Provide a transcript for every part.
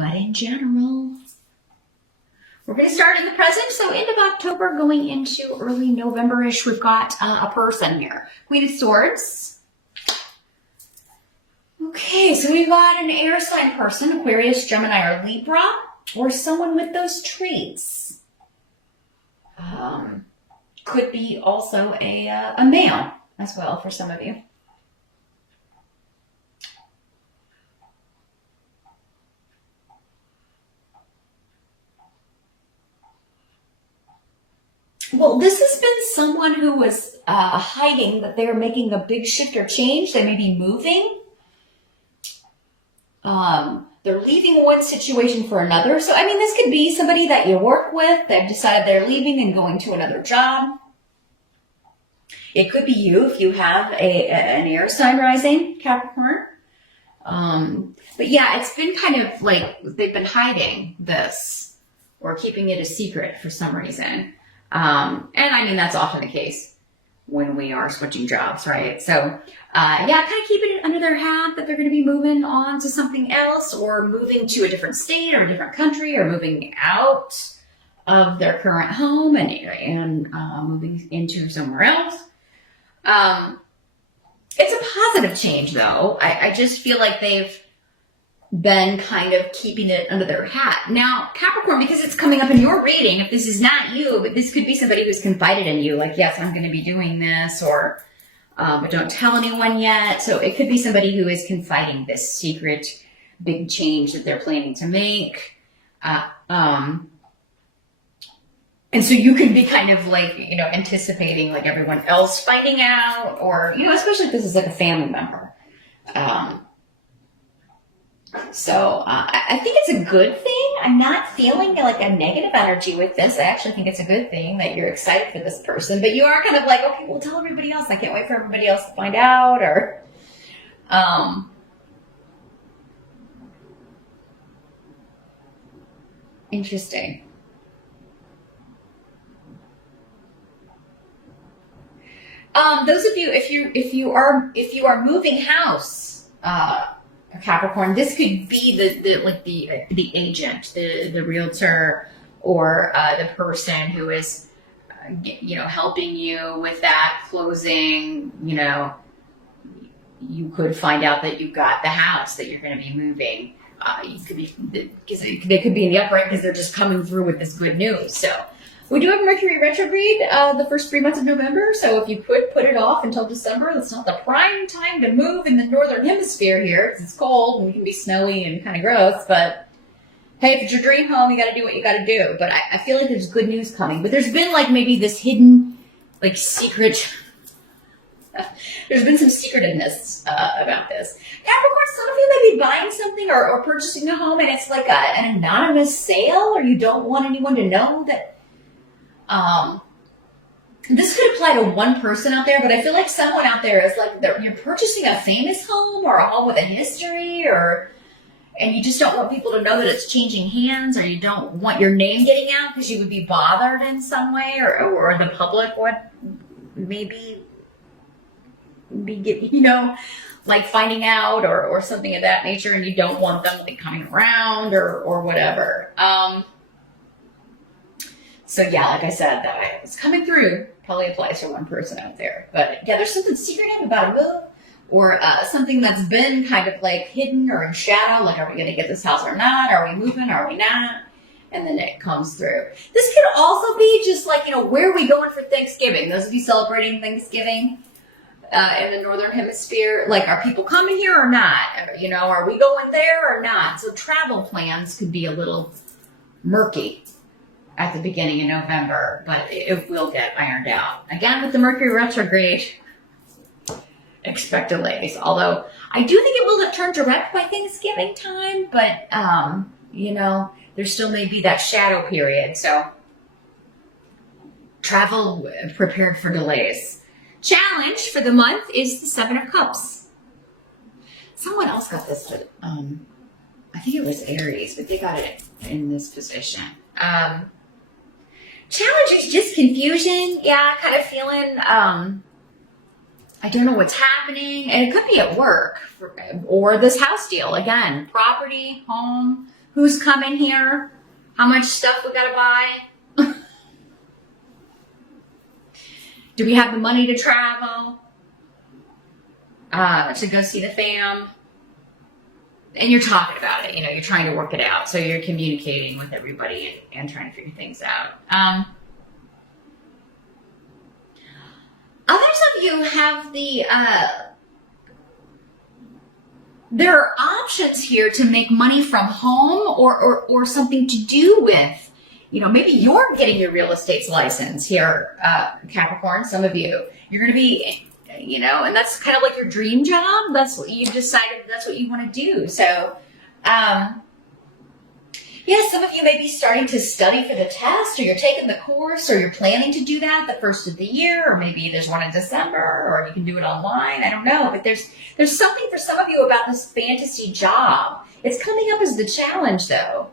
but in general. We're going to start in the present, so end of October going into early November-ish, we've got a person here. Queen of Swords. Okay, so we've got an air sign person, Aquarius, Gemini, or Libra, or someone with those traits. Could be also a male as well for some of you. Well, this has been someone who was hiding that they're making a big shift or change. They may be moving. They're leaving one situation for another. So, I mean, this could be somebody that you work with. They've decided they're leaving and going to another job. It could be you if you have an air sign rising, Capricorn. But yeah, it's been kind of like they've been hiding this or keeping it a secret for some reason. And I mean, that's often the case when we are switching jobs, right? So, yeah, kind of keeping it under their hat that they're going to be moving on to something else or moving to a different state or a different country or moving out of their current home and moving into somewhere else. It's a positive change though. I just feel like they've been kind of keeping it under their hat. Now, Capricorn, because it's coming up in your reading, if this is not you, but this could be somebody who's confided in you, like, yes, I'm going to be doing this, or but don't tell anyone yet. So it could be somebody who is confiding this secret big change that they're planning to make. And so you could be kind of like, you know, anticipating like everyone else finding out, or, you know, especially if this is like a family member. So I think it's a good thing. I'm not feeling like a negative energy with this. I actually think it's a good thing that you're excited for this person, but you are kind of like, okay, well, tell everybody else. I can't wait for everybody else to find out, or, interesting. Those of you, if you are moving house, Capricorn, this could be the agent, the realtor, or the person who is, you know, helping you with that closing. You know, you could find out that you got the house that you're going to be moving. You could be, because they could be in the upright because they're just coming through with this good news. So we do have Mercury retrograde the first 3 months of November, so if you could put it off until December, that's not the prime time to move in the northern hemisphere here, because it's cold and it can be snowy and kind of gross, but hey, if it's your dream home, you got to do what you got to do. But I feel like there's good news coming, but there's been like maybe this hidden, like secret, there's been some secretiveness about this. Capricorn, some of you may be buying something or purchasing a home, and it's like an anonymous sale, or you don't want anyone to know that. This could apply to one person out there, but I feel like someone out there is like, you're purchasing a famous home or a home with a history, and you just don't want people to know that it's changing hands, or you don't want your name getting out because you would be bothered in some way, or the public would maybe be, you know, like finding out or something of that nature, and you don't want them like coming around or whatever. So yeah, like I said, that it's coming through. Probably applies to one person out there. But yeah, there's something secretive about a move, or something that's been kind of like hidden or in shadow. Like, are we going to get this house or not? Are we moving? Are we not? And then it comes through. This could also be just like, you know, where are we going for Thanksgiving? Those of you celebrating Thanksgiving in the northern hemisphere, like, are people coming here or not? You know, are we going there or not? So travel plans could be a little murky at the beginning of November, but it will get ironed out. Again, with the Mercury retrograde, expect delays. Although I do think it will turn direct by Thanksgiving time, but you know, there still may be that shadow period. So travel prepared for delays. Challenge for the month is the 7 of Cups. Someone else got this, but I think it was Aries, but they got it in this position. Challenge is just confusion. Yeah, kind of feeling, I don't know what's happening. And it could be at work or this house deal. Again, property, home, Who's coming here? How much stuff we gotta buy? Do we have the money to travel? To go see the fam? And you're talking about it, you're trying to work it out. So you're communicating with everybody and trying to figure things out. Others of you have there are options here to make money from home or something to do with, maybe you're getting your real estate license here, Capricorn, some of you. You're going to be, and that's kind of like your dream job. That's what you decided, that's what you want to do. So, some of you may be starting to study for the test, or you're taking the course, or you're planning to do that the first of the year, or maybe there's one in December, or you can do it online. I don't know, but there's something for some of you about this fantasy job. It's coming up as the challenge, though.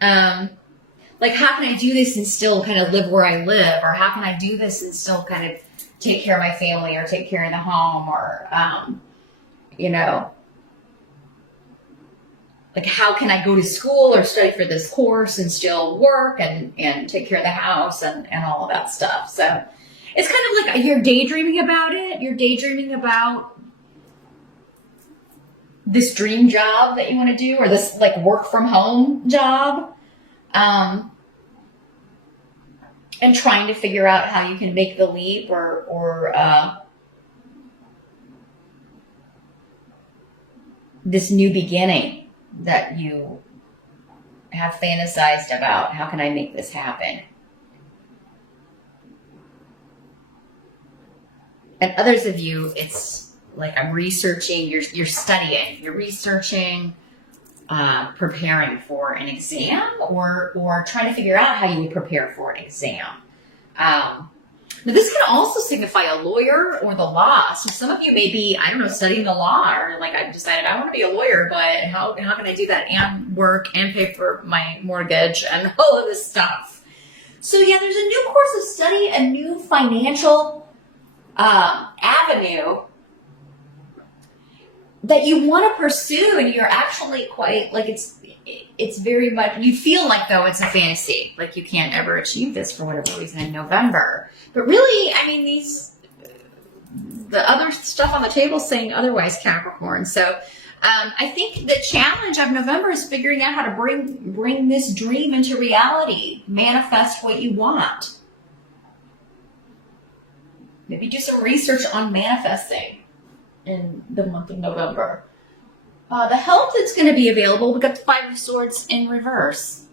Like, how can I do this and still kind of live where I live, or how can I do this and still kind of take care of my family, or take care of the home, or like, how can I go to school or study for this course and still work and take care of the house and all of that stuff. So it's kind of like you're daydreaming about it. You're daydreaming about this dream job that you want to do, or this like work from home job. And trying to figure out how you can make the leap or this new beginning that you have fantasized about. How can I make this happen? And others of you, it's like I'm researching, you're studying, you're researching, preparing for an exam or trying to figure out how you would prepare for an exam. Now this can also signify a lawyer or the law. So some of you may be, studying the law, or like I've decided I want to be a lawyer, but how can I do that and work and pay for my mortgage and all of this stuff? So there's a new course of study, a new financial avenue that you want to pursue, and you're actually quite like it's very much, you feel like though it's a fantasy, like you can't ever achieve this for whatever reason in November. But really, the other stuff on the table is saying otherwise, Capricorn. So I think the challenge of November is figuring out how to bring this dream into reality, manifest what you want. Maybe do some research on manifesting in the month of November. The help that's going to be available, we've got the Five of Swords in reverse.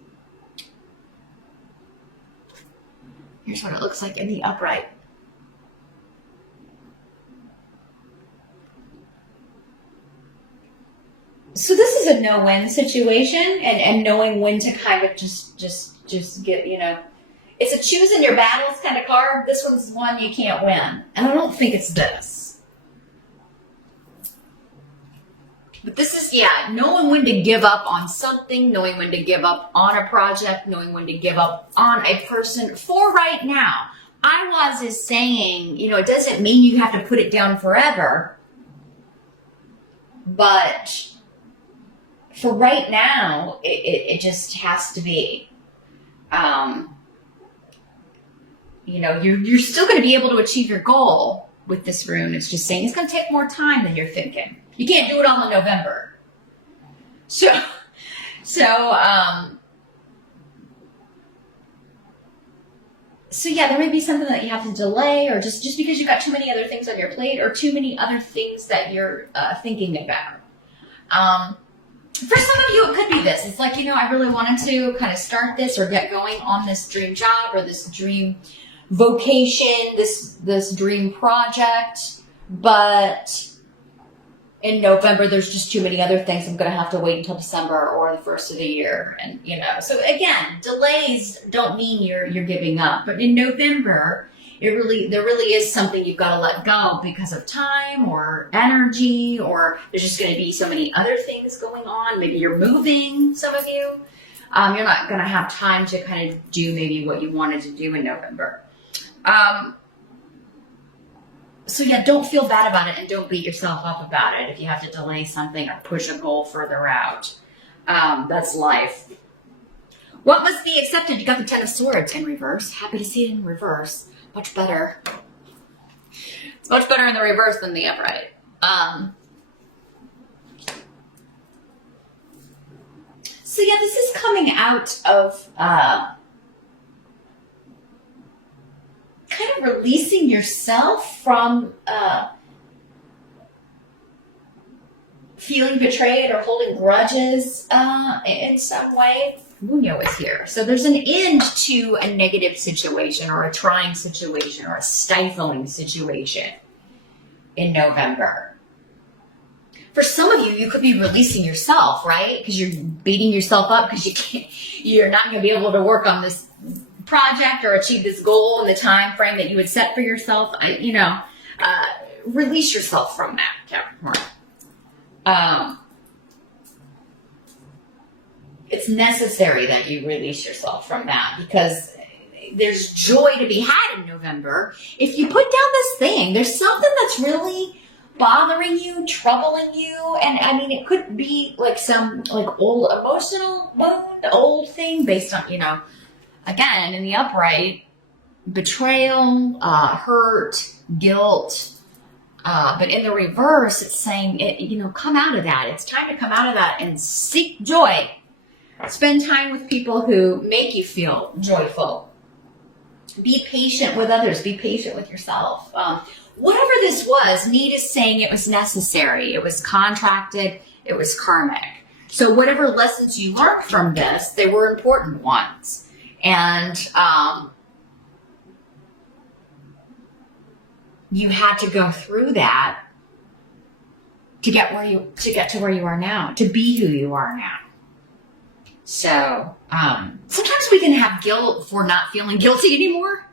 Here's what it looks like in the upright. So this is a no-win situation, and knowing when to kind of just get, it's a choosing your battles kind of card. This one's one you can't win. And I don't think it's this. But this is, knowing when to give up on something, knowing when to give up on a project, knowing when to give up on a person for right now. is saying, it doesn't mean you have to put it down forever, but for right now, it just has to be. You're still going to be able to achieve your goal with this rune. It's just saying it's going to take more time than you're thinking. You can't do it all in November. So there may be something that you have to delay, or just because you've got too many other things on your plate, or too many other things that you're thinking about. For some of you, it could be this. It's like, I really wanted to kind of start this or get going on this dream job or this dream vocation, this dream project, but in November, there's just too many other things. I'm going to have to wait until December or the first of the year. And, so again, delays don't mean you're giving up. But in November, there really is something you've got to let go because of time or energy, or there's just going to be so many other things going on. Maybe you're moving, some of you. You're not going to have time to kind of do maybe what you wanted to do in November. Don't feel bad about it, and don't beat yourself up about it if you have to delay something or push a goal further out. That's life. What must be accepted? You got the Ten of Swords in reverse. Happy to see it in reverse. Much better. It's much better in the reverse than the upright. So yeah, this is coming out of kind of releasing yourself from feeling betrayed or holding grudges in some way. Muno is here. So there's an end to a negative situation or a trying situation or a stifling situation in November. For some of you, you could be releasing yourself, right? Because you're beating yourself up because you're not going to be able to work on this project or achieve this goal in the time frame that you would set for yourself. Release yourself from that, Capricorn. It's necessary that you release yourself from that because there's joy to be had in November. If you put down this thing, there's something that's really bothering you, troubling you, and I mean, it could be like some like old emotional wound, old thing based on, again, in the upright, betrayal, hurt, guilt. But in the reverse, it's saying, come out of that. It's time to come out of that and seek joy. Spend time with people who make you feel joyful. Be patient with others. Be patient with yourself. Whatever this was, Need is saying it was necessary. It was contracted. It was karmic. So whatever lessons you learned from this, they were important ones. And you had to go through that to get to where you are now, to be who you are now. So sometimes we can have guilt for not feeling guilty anymore.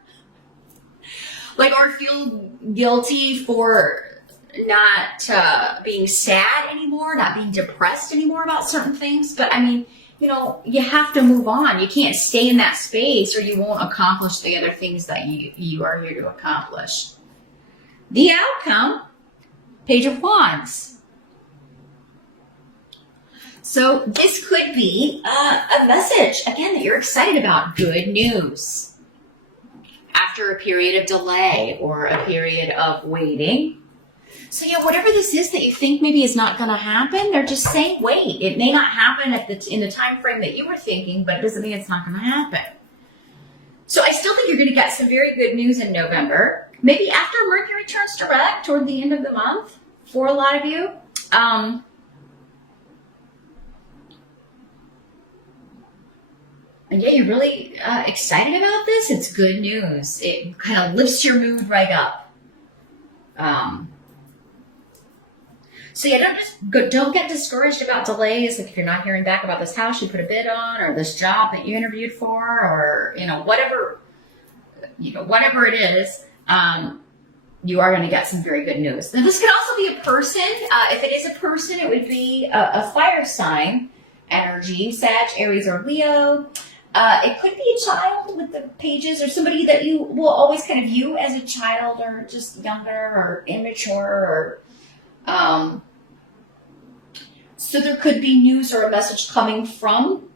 Or feel guilty for not being sad anymore, not being depressed anymore about certain things. But I mean, you have to move on. You can't stay in that space or you won't accomplish the other things that you are here to accomplish. The outcome, Page of Wands. So this could be a message, again, that you're excited about. Good news. After a period of delay or a period of waiting. So yeah, whatever this is that you think maybe is not going to happen, they're just saying, wait. It may not happen in the time frame that you were thinking, but it doesn't mean it's not going to happen. So I still think you're going to get some very good news in November. Maybe after Mercury turns direct toward the end of the month for a lot of you. And yeah, you're really excited about this. It's good news. It kind of lifts your mood right up. So yeah, don't get discouraged about delays. If you're not hearing back about this house you put a bid on, or this job that you interviewed for, or whatever it is, you are going to get some very good news. Now, this could also be a person. If it is a person, it would be a fire sign energy, Sag, Aries, or Leo. It could be a child with the pages, or somebody that you will always kind of view as a child, or just younger, or immature, or so there could be news or a message coming from,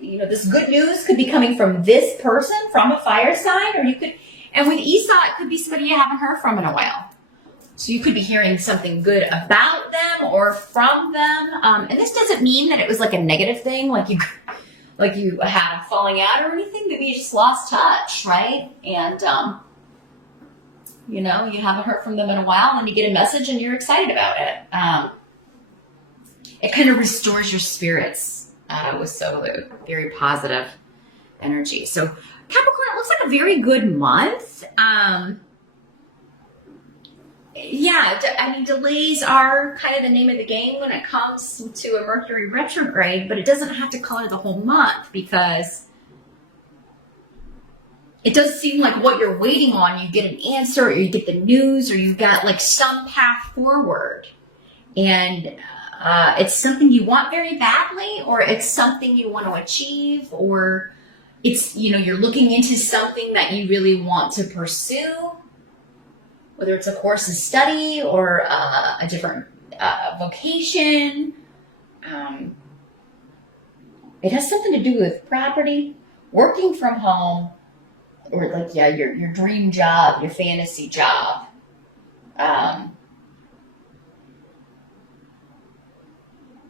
this good news could be coming from this person, from a fire sign, or you could, and with Esau, it could be somebody you haven't heard from in a while. So you could be hearing something good about them or from them. And this doesn't mean that it was like a negative thing, like you had a falling out or anything. Maybe you just lost touch, right? And, you haven't heard from them in a while, and you get a message and you're excited about it. It kind of restores your spirits with Solu. Very positive energy. So Capricorn, it looks like a very good month. Delays are kind of the name of the game when it comes to a Mercury retrograde, but it doesn't have to color the whole month, because it does seem like what you're waiting on, you get an answer, or you get the news, or you got like some path forward. And it's something you want very badly, or it's something you want to achieve, or it's, you're looking into something that you really want to pursue, whether it's a course of study or a different vocation. It has something to do with property, working from home, or like, yeah, your dream job, your fantasy job. Um,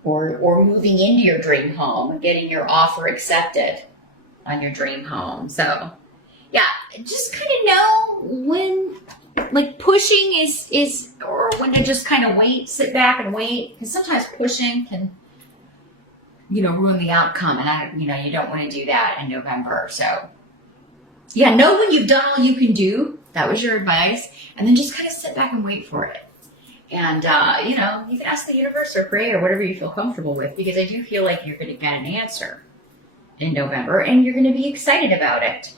or moving into your dream home and getting your offer accepted on your dream home. So yeah, just kind of know when like pushing is or when to just kind of wait, sit back and wait, because sometimes pushing can ruin the outcome, and you don't want to do that in November. So yeah, know when you've done all you can do. That was your advice, and then just kind of sit back and wait for it. And, you can ask the universe or pray or whatever you feel comfortable with, because I do feel like you're going to get an answer in November and you're going to be excited about it.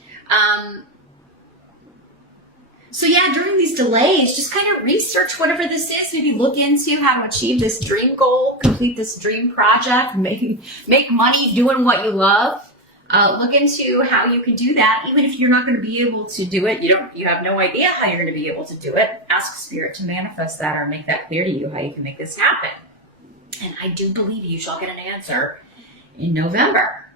So yeah, during these delays, just kind of research whatever this is. Maybe look into how to achieve this dream goal, complete this dream project, make money doing what you love. Look into how you can do that, even if you're not going to be able to do it. You have no idea how you're going to be able to do it. Ask Spirit to manifest that or make that clear to you how you can make this happen. And I do believe you shall get an answer in November.